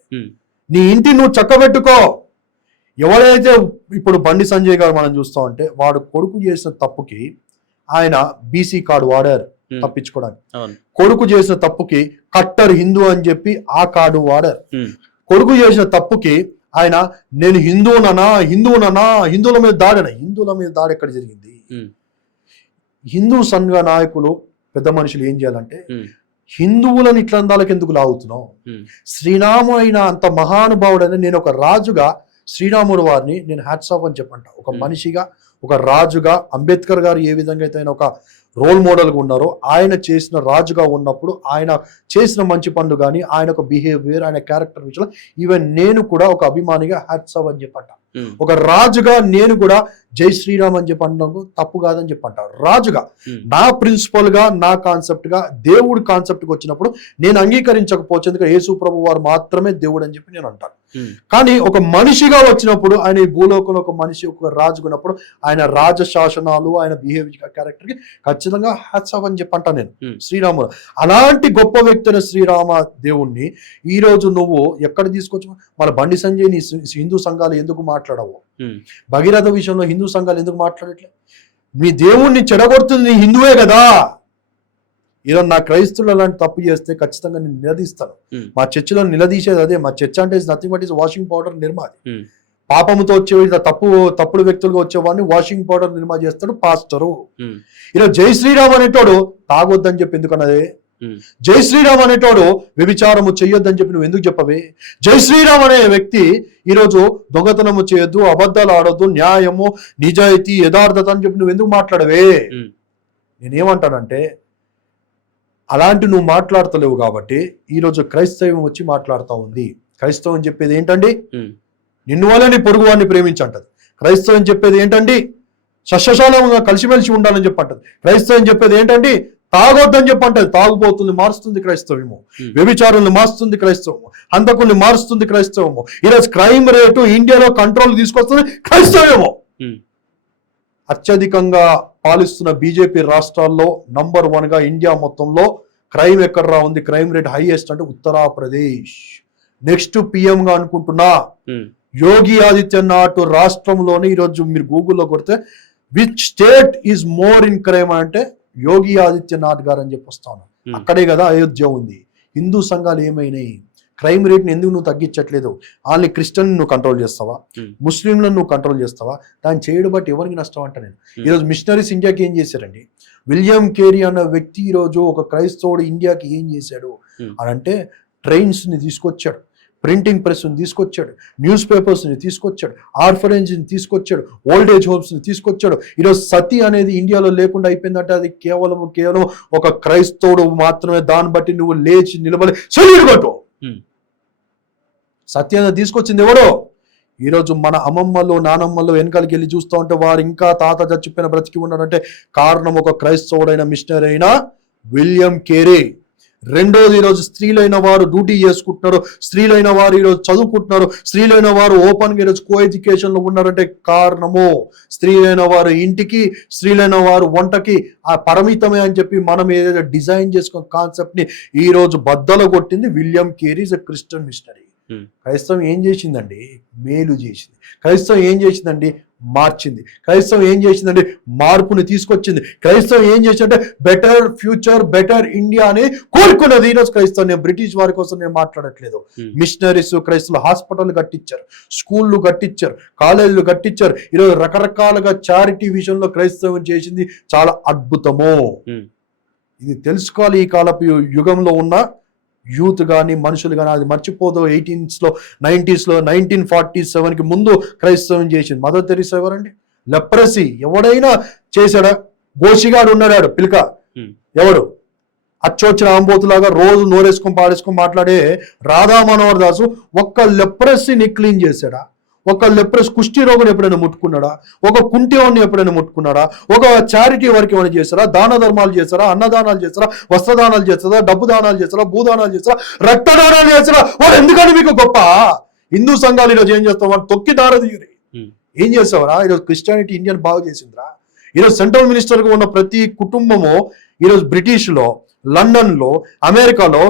నీ ఇంటి నువ్వు చక్కబెట్టుకో. ఎవరైతే ఇప్పుడు బండి సంజయ్ గారు మనం చూస్తా ఉంటే వాడు కొడుకు చేసిన తప్పుకి ఆయన బీసీ కార్డు వాడారు తప్పించుకోవడానికి, కొడుకు చేసిన తప్పుకి కట్టర్ హిందూ అని చెప్పి ఆ కార్డు వాడారు, కొడుకు చేసిన తప్పుకి ఆయన నేను హిందువులనా హిందువుల మీద దాడి ఎక్కడ జరిగింది? హిందూ సంఘ నాయకులు పెద్ద మనుషులు ఏం చేయాలంటే, హిందువులను ఇట్లందాలకు ఎందుకు లాగుతున్నావు? శ్రీరాము అయిన అంత మహానుభావుడని నేను ఒక రాజుగా శ్రీరాముడు వారిని నేను హ్యాట్స్ ఆఫ్ అని చెప్పంట. ఒక మనిషిగా, ఒక రాజుగా, అంబేద్కర్ గారు ఏ విధంగా అయితే ఆయన ఒక రోల్ మోడల్గా ఉన్నారో, ఆయన చేసిన రాజుగా ఉన్నప్పుడు ఆయన చేసిన మంచి పనులు కానీ, ఆయన ఒక బిహేవియర్, ఆయన క్యారెక్టర్ విషయంలో ఈవెన్ నేను కూడా ఒక అభిమానిగా హ్యాట్స్ ఆఫ్ అని చెప్పంట. ఒక రాజుగా నేను కూడా జై శ్రీరామ్ అని చెప్పంటాను తప్పు కాదని చెప్పంటారు. రాజుగా నా ప్రిన్సిపల్ గా, నా కాన్సెప్ట్ గా, దేవుడి కాన్సెప్ట్కి వచ్చినప్పుడు నేను అంగీకరించకపోవచ్చు, ఎందుకంటే యేసు ప్రభు వారు మాత్రమే దేవుడు అని చెప్పి నేను అంటాను. కానీ ఒక మనిషిగా వచ్చినప్పుడు, ఆయన ఈ భూలోకంలో ఒక మనిషి, ఒక రాజుగా ఉన్నప్పుడు ఆయన రాజ శాసనాలు, ఆయన బిహేవియర్, క్యారెక్టర్ కి ఖచ్చితంగా హ్యాట్స్ ఆఫ్ అని చెప్పంటాను నేను. శ్రీరాముడు అలాంటి గొప్ప వ్యక్తి అయిన శ్రీరామ దేవుణ్ణి ఈ రోజు నువ్వు ఎక్కడ తీసుకొచ్చు? మన బండి సంజయ్ ని హిందూ సంఘాలు ఎందుకు మాట్లాడవు? భగీరథ విషయంలో హిందూ సంఘాలు ఎందుకు మాట్లాడట్లే? మీ దేవుణ్ణి చెడగొడుతుంది హిందువే కదా. ఈరోజు నా క్రైస్తువులు అలాంటి తప్పు చేస్తే ఖచ్చితంగా నేను నిలదీస్తాను. మా చర్చిలో నిలదీసేది అదే. మా చర్చ అంటే nothing but is washing powder నిర్మాది. పాపముతో వచ్చే తప్పుడు వ్యక్తులుగా వచ్చేవాడిని వాషింగ్ పౌడర్ నిర్మా చేస్తాడు పాస్టరు. ఈరోజు జై శ్రీరామ్ అనేటోడు తాగొద్దని చెప్పి ఎందుకన్నది? జై శ్రీరామ్ అనేటోడు వ్యభిచారము చెయ్యొద్దని చెప్పి నువ్వు ఎందుకు చెప్పవే? జై శ్రీరామ్ అనే వ్యక్తి ఈరోజు దొంగతనము చేయొద్దు, అబద్ధాలు ఆడొద్దు, న్యాయము, నిజాయితీ, యథార్థత అని చెప్పి నువ్వు ఎందుకు మాట్లాడవే? నేనేమంటానంటే, అలాంటి నువ్వు మాట్లాడతలేవు కాబట్టి ఈరోజు క్రైస్తవం వచ్చి మాట్లాడుతూ ఉంది. క్రైస్తవం చెప్పేది ఏంటండి? నిన్ను వల్ల నీ పొరుగు వాడిని ప్రేమించంటది. క్రైస్తవం చెప్పేది ఏంటండి? సస్యశాలంగా కలిసిమెలిసి ఉండాలని చెప్పంటది. క్రైస్తవం చెప్పేది ఏంటండి? తాగొద్దని చెప్పంటది. తాగుపోతుంది మారుస్తుంది క్రైస్తవము, వ్యభిచారుల్ని మారుస్తుంది క్రైస్తవము, హంతకుల్ని మారుస్తుంది క్రైస్తవము. ఈరోజు క్రైమ్ రేటు ఇండియాలో కంట్రోల్ తీసుకొస్తుంది క్రైస్తవము. అత్యధికంగా పాలిస్తున్న బీజేపీ రాష్ట్రాల్లో నంబర్ 1 గా ఇండియా మొత్తంలో క్రైమ్ ఎక్కడ ఉంది? క్రైమ్ రేట్ హైయెస్ట్ అంటే ఉత్తరప్రదేశ్. నెక్స్ట్ పిఎం గా అనుకుంటున్నా యోగి ఆదిత్యనాథ్ రాష్ట్రంలోనే. ఈరోజు మీరు గూగుల్లో కొడితే which state is more in crime అంటే యోగి ఆదిత్యనాథ్ గారు అని చెప్పి వస్తాను. అక్కడే కదా అయోధ్య ఉంది. హిందూ సంఘాలు ఏమైనాయి? క్రైమ్ రేట్ని ఎందుకు నువ్వు తగ్గించట్లేదు? వాళ్ళని క్రిస్టియన్ నువ్వు కంట్రోల్ చేస్తావా? ముస్లింలను నువ్వు కంట్రోల్ చేస్తావా? దాన్ని చేయడం బట్టి ఎవరికి నష్టం అంట నేను. ఈరోజు మిషనరీస్ ఇండియాకి ఏం చేశారండి? విలియం కేరీ అన్న వ్యక్తి ఈరోజు ఒక క్రైస్తవుడు ఇండియాకి ఏం చేశాడు అని అంటే, ట్రైన్స్ని తీసుకొచ్చాడు, ప్రింటింగ్ ప్రెస్ని తీసుకొచ్చాడు, న్యూస్ పేపర్స్ని తీసుకొచ్చాడు, ఆర్ఫనేజ్ని తీసుకొచ్చాడు, ఓల్డ్ ఏజ్ హోమ్స్ని తీసుకొచ్చాడు. ఈరోజు సతీ అనేది ఇండియాలో లేకుండా అయిపోయిందంటే అది కేవలం ఒక క్రైస్తవుడు మాత్రమే. దాన్ని బట్టి నువ్వు లేచి నిలబడి సెల్యూట్ కొట్టు. సత్యాన్ని తీసుకొచ్చింది ఎవడో? ఈరోజు మన అమ్మమ్మలు, నానమ్మలు వెనకాలకి వెళ్ళి చూస్తూ ఉంటే వారు ఇంకా తాత చచ్చిపోయిన బ్రతికి ఉన్నారంటే కారణం ఒక క్రైస్తవుడైన మిషనరీ అయిన విలియం కేరీ. రెండోది, ఈరోజు స్త్రీలైన వారు డ్యూటీ చేసుకుంటున్నారు, స్త్రీలైన వారు ఈరోజు చదువుకుంటున్నారు, స్త్రీలైన వారు ఓపెన్గా ఈరోజు కో ఎడ్యుకేషన్లో ఉన్నారంటే కారణము స్త్రీలైన వారు ఇంటికి, స్త్రీలైన వారు వంటకి ఆ పరిమితమే అని చెప్పి మనం ఏదైతే డిజైన్ చేసుకున్న కాన్సెప్ట్ని ఈరోజు బద్దలు కొట్టింది William Carey is a Christian missionary. క్రైస్తవం ఏం చేసిందండి? మేలు చేసింది. క్రైస్తవం ఏం చేసిందండి? మార్చింది. క్రైస్తవం ఏం చేసిందండి? మార్పుని తీసుకొచ్చింది. క్రైస్తవం ఏం చేసిందంటే బెటర్ ఫ్యూచర్, బెటర్ ఇండియా అని కోరుకున్నది ఈరోజు క్రైస్తవం. నేను బ్రిటిష్ వారి కోసం నేను మాట్లాడట్లేదు. మిషనరీస్ క్రైస్తవులు హాస్పిటల్ కట్టించారు, స్కూళ్ళు కట్టించారు, కాలేజీలు కట్టించారు. ఈరోజు రకరకాలుగా చారిటీ విషయంలో క్రైస్తవం చేసింది చాలా అద్భుతము. ఇది తెలుసుకోవాలి. ఈ కాలపు యుగంలో ఉన్న యూత్ కానీ, మనుషులు కానీ అది మర్చిపోదు. 18s లో 90s లో 1947కి ముందు క్రైస్తవం చేసింది. మదర్ తెరీసా ఎవరండి? లెప్రసీ ఎవడైనా చేశాడా? గోషిగాడు ఉన్నాడు పిల్క. ఎవడు? అచ్చొచ్చిన ఆంబోతులాగా రోజు నోరేసుకొని పాడేసుకొని మాట్లాడే రాధా మనోహర్ దాసు ఒక్క లెప్రసీని క్లీన్ చేశాడా? ఒక లెప్రస్ కుష్టి రోగుని ఎప్పుడైనా ముట్టుకున్నాడా? ఒక కుంటివాడిని ఎప్పుడైనా ముట్టుకున్నాడా? ఒక చారిటీ వర్క్ ఏమైనా చేస్తారా? దాన ధర్మాలు చేస్తారా? అన్నదానాలు చేస్తారా? వస్త్రదానాలు చేస్తారా? డబ్బు దానాలు చేస్తారా? భూదానాలు చేస్తారా? రక్తదానాలు చేస్తారా? వాడు ఎందుకని మీకు గొప్ప? హిందూ సంఘాలు ఈరోజు ఏం చేస్తావు? వాడు తొక్కి దారదీయరి ఏం చేస్తావరా? ఈరోజు క్రిస్టియానిటీ ఇండియన్ బాగు చేసిందిరా. ఈరోజు సెంట్రల్ మినిస్టర్గా ఉన్న ప్రతి కుటుంబము ఈరోజు బ్రిటిష్లో, లండన్లో, అమెరికాలో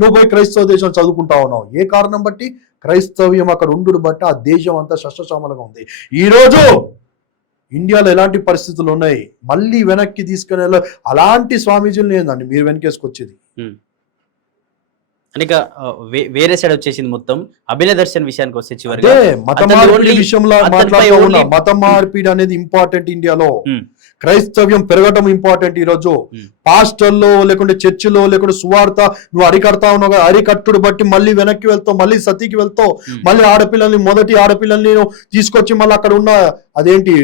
నువ్వు పోయి క్రైస్తవ దేశం చదువుకుంటా ఉన్నావు. ఏ కారణం బట్టి? క్రైస్తవ్యం అక్కడ ఉండు బట్టి ఆ దేశం అంతా సస్యశ్యామలంగా ఉంది. ఈరోజు ఇండియాలో ఎలాంటి పరిస్థితులు ఉన్నాయి? మళ్ళీ వెనక్కి తీసుకునే అలాంటి స్వామీజీలు ఏందండి మీరు వెనకేసుకొచ్చేది? అనేక వేరే సైడ్ వచ్చేసింది మొత్తం. అభినయ దర్శన్ విషయానికి వస్తే చివరిగా అదే మత అతను మార్పిడి only- విషయంలో అతనిపై మాట్లాడుతూ only- ఉన్నా. మత మార్పిడి అనేది ఇంపార్టెంట్ ఇండియాలో. ఉమ్, క్రైస్తవ్యం పెరగటం ఇంపార్టెంట్ ఈ రోజు. ఉమ్, పాస్టర్లో లేకుంటే చర్చిలో లేకుంటే సువార్త నువ్వు అరికడతా ఉన్నావు కదా, అరికట్టుడు బట్టి మళ్ళీ వెనక్కి వెళ్తావు, మళ్ళీ సతీకి వెళ్తావు, ఉమ్, మళ్ళీ మొదటి ఆడపిల్లల్ని తీసుకొచ్చి మళ్ళీ అక్కడ ఉన్న అదేంటి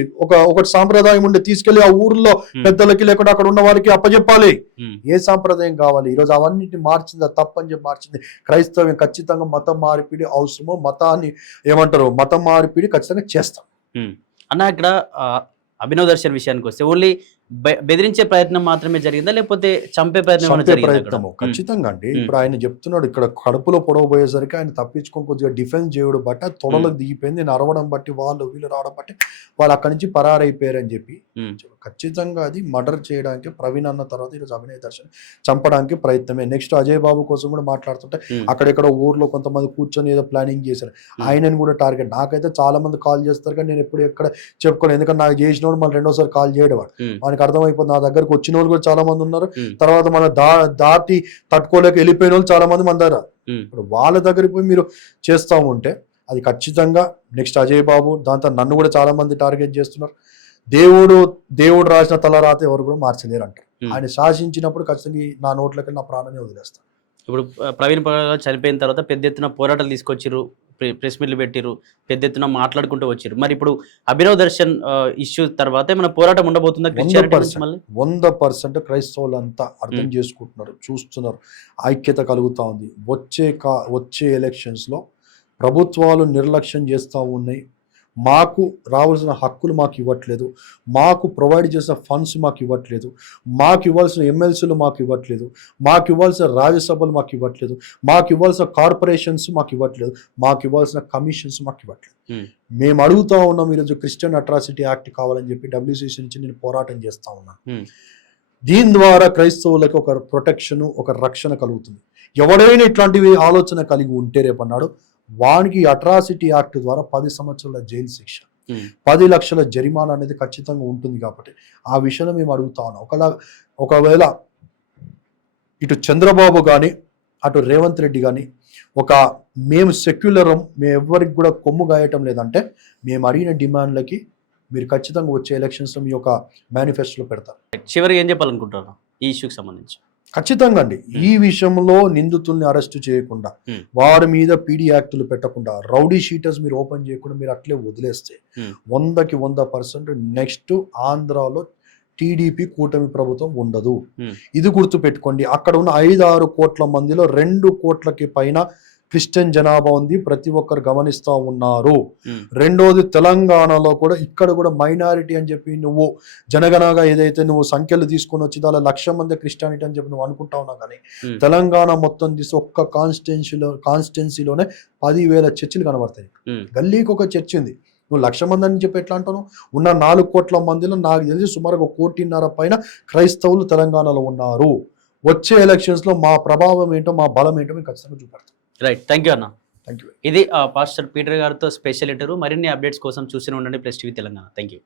ఒకటి సాంప్రదాయం ఉండే తీసుకెళ్లి ఆ ఊర్లో పెద్దలకి లేకుంటే అక్కడ ఉన్న వారికి అప్పచెప్పాలి. ఉమ్, ఏ సాంప్రదాయం కావాలి? ఈరోజు అవన్నిటిని మార్చిందా? తప్పని చెప్పి మార్చింది క్రైస్తవ్యం. ఖచ్చితంగా మత మార్పిడి అవసరమో, మతాన్ని ఏమంటారు, మత మార్పిడి ఖచ్చితంగా చేస్తాం. ఉమ్. అన్న ఇక్కడ అభినవ్ దర్శన్ విషయానికి వస్తే ఓన్లీ బెదిరించే ప్రయత్నం మాత్రమే జరిగిందా, లేకపోతే చంపే ప్రయత్నం ఏమైనా చంపే జరిగిందా అక్కడ? ప్రయత్నము ఖచ్చితంగా అండి. ఉమ్. ఇప్పుడు ఆయన చెప్తున్నాడు ఇక్కడ కడుపులో పొడవబోయేసరికి ఆయన తప్పించుకొని కొద్దిగా డిఫెన్స్ చేయడం బట్టి అది తొడలకు దిగిపోయింది. నేను అరవడం బట్టి వాళ్ళు రావడం బట్టి వాళ్ళు అక్కడి నుంచి పరారైపోయారని చెప్పి ఉమ్, ఖచ్చితంగా అది మర్డర్ చేయడానికి ప్రవీణ్ అన్న తర్వాత ఈరోజు అభినయ దర్శన్ చంపడానికి ప్రయత్నమే. నెక్స్ట్ అజయ్ బాబు కోసం కూడా మాట్లాడుతుంటే ఉమ్, అక్కడెక్కడ ఊర్లో కొంతమంది కూర్చొని ఏదో ప్లానింగ్ చేశారు. ఆయనని కూడా టార్గెట్. నాకైతే చాలా మంది కాల్ చేస్తారు కానీ నేను ఎప్పుడు ఎక్కడ చెప్పుకోలేదు. ఎందుకంటే నాకు చేసినోడు మళ్ళీ రెండోసారి కాల్ చేయడం ఉమ్, వానికి అర్థమైపోతుంది. నా దగ్గరకు వచ్చిన వాళ్ళు కూడా చాలా మంది ఉన్నారు. ఉమ్, తర్వాత మన దాటి తట్టుకోలేక వెళ్ళిపోయిన వాళ్ళు చాలా మంది మన దగ్గర. ఉమ్, ఇప్పుడు వాళ్ళ దగ్గరికి పోయి మీరు చేస్తా ఉంటే అది ఖచ్చితంగా నెక్స్ట్ అజయ్ బాబు, దాంతో నన్ను కూడా చాలా మంది టార్గెట్ చేస్తున్నారు. దేవుడు రాసిన తలరాత ఎవరు కూడా మార్చలేరు అంటారు. ఉమ్. ఆయన శాసించినప్పుడు ఖచ్చితంగా నా నోట్లకి నా ప్రాణాన్ని వదిలేస్తాను. ఇప్పుడు ప్రవీణ్ పగడాల చనిపోయిన తర్వాత పెద్ద ఎత్తున పోరాటాలు తీసుకొచ్చిర్రు, ప్రెస్ మీట్లు పెట్టిర్రు, పెద్ద ఎత్తున మాట్లాడుకుంటూ వచ్చిర్రు. మరి ఇప్పుడు అభినవ్ దర్శన్ ఇష్యూ తర్వాత ఏమైనా పోరాటం ఉండబోతుందా క్రిస్టియానిటీ నుంచి మళ్ళీ? 100% క్రైస్తవులంతా అర్థం చేసుకుంటున్నారు, చూస్తున్నారు, ఐక్యత కలుగుతా ఉంది. వచ్చే ఎలక్షన్స్లో ప్రభుత్వాలు నిర్లక్ష్యం చేస్తూ ఉన్నాయి. మాకు రావాల్సిన హక్కులు మాకు ఇవ్వట్లేదు, మాకు ప్రొవైడ్ చేసిన ఫండ్స్ మాకు ఇవ్వట్లేదు, మాకు ఇవ్వాల్సిన ఎమ్మెల్సీలు మాకు ఇవ్వట్లేదు, మాకు ఇవ్వాల్సిన రాజ్యసభలు మాకు ఇవ్వట్లేదు, మాకు ఇవ్వాల్సిన కార్పొరేషన్స్ మాకు ఇవ్వట్లేదు, మాకు ఇవ్వాల్సిన కమిషన్స్ మాకు ఇవ్వట్లేదు. మేము అడుగుతా ఉన్నాం ఈరోజు క్రిస్టియన్ అట్రాసిటీ యాక్ట్ కావాలని చెప్పి WCC నుంచి నేను పోరాటం చేస్తా ఉన్నాను. దీని ద్వారా క్రైస్తవులకు ఒక ప్రొటెక్షన్, ఒక రక్షణ కలుగుతుంది. ఎవడైనా ఇట్లాంటివి ఆలోచన కలిగి ఉంటే రేపన్నాడు వానికి అట్రాసిటీ యాక్ట్ ద్వారా 10 సంవత్సరాల జైలు శిక్ష, 10 లక్షల జరిమానా అనేది ఖచ్చితంగా ఉంటుంది. కాబట్టి ఆ విషయంలో మేము అడుగుతా ఉన్నాం. ఒకవేళ ఇటు చంద్రబాబు కానీ అటు రేవంత్ రెడ్డి కానీ మేము సెక్యులరం, మేము ఎవరికి కూడా కొమ్ము గాయటం లేదంటే మేము అడిగిన డిమాండ్లకి మీరు ఖచ్చితంగా వచ్చే ఎలక్షన్స్లో మీ యొక్క మేనిఫెస్టోలో పెడతారు. చివరికి ఏం చెప్పాలనుకుంటున్నారు ఈ ఇష్యూకి సంబంధించి? ఖచ్చితంగా అండి, ఈ విషయంలో నిందితుల్ని అరెస్ట్ చేయకుండా, వారి మీద పీడీ యాక్టులు పెట్టకుండా, రౌడీ షీటర్స్ మీరు ఓపెన్ చేయకుండా మీరు అట్లే వదిలేస్తే 100కి 100% నెక్స్ట్ ఆంధ్రాలో టీడీపీ కూటమి ప్రభుత్వం ఉండదు. ఇది గుర్తు పెట్టుకోండి. అక్కడ ఉన్న 5-6 కోట్ల మందిలో 2 కోట్లకి పైన క్రిస్టియన్ జనాభా ఉంది, ప్రతి ఒక్కరు గమనిస్తూ ఉన్నారు. రెండోది తెలంగాణలో కూడా ఇక్కడ కూడా మైనారిటీ అని చెప్పి నువ్వు జనగణగా ఏదైతే నువ్వు సంఖ్యలు తీసుకొని వచ్చి దాని 1,00,000 మంది క్రిస్టియానిటీ అని చెప్పి నువ్వు అనుకుంటా ఉన్నావు. కానీ తెలంగాణ మొత్తం తీసి ఒక్క కాన్స్టిట్యున్సీలోనే 10,000 చర్చిలు కనబడతాయి. గల్లీకి ఒక చర్చి ఉంది. నువ్వు 1,00,000 మంది అని చెప్పి ఎట్లా అంటాను? ఉన్న 4 కోట్ల మందిలో నాకు తెలిసి సుమారుగా 1.5 కోట్ల పైన క్రైస్తవులు తెలంగాణలో ఉన్నారు. వచ్చే ఎలక్షన్స్లో మా ప్రభావం ఏంటో, మా బలం ఏంటో మేము ఖచ్చితంగా చూపెడతాం. రైట్, థ్యాంక్ యూ అన్న. Thank you. ఇది పాస్టర్ పీటర్ గారితో స్పెషల్ ఇంటర్వ్యూ. మరిన్ని అప్డేట్స్ కోసం చూస్తూనే ఉండండి plus TV Telangana. Thank you.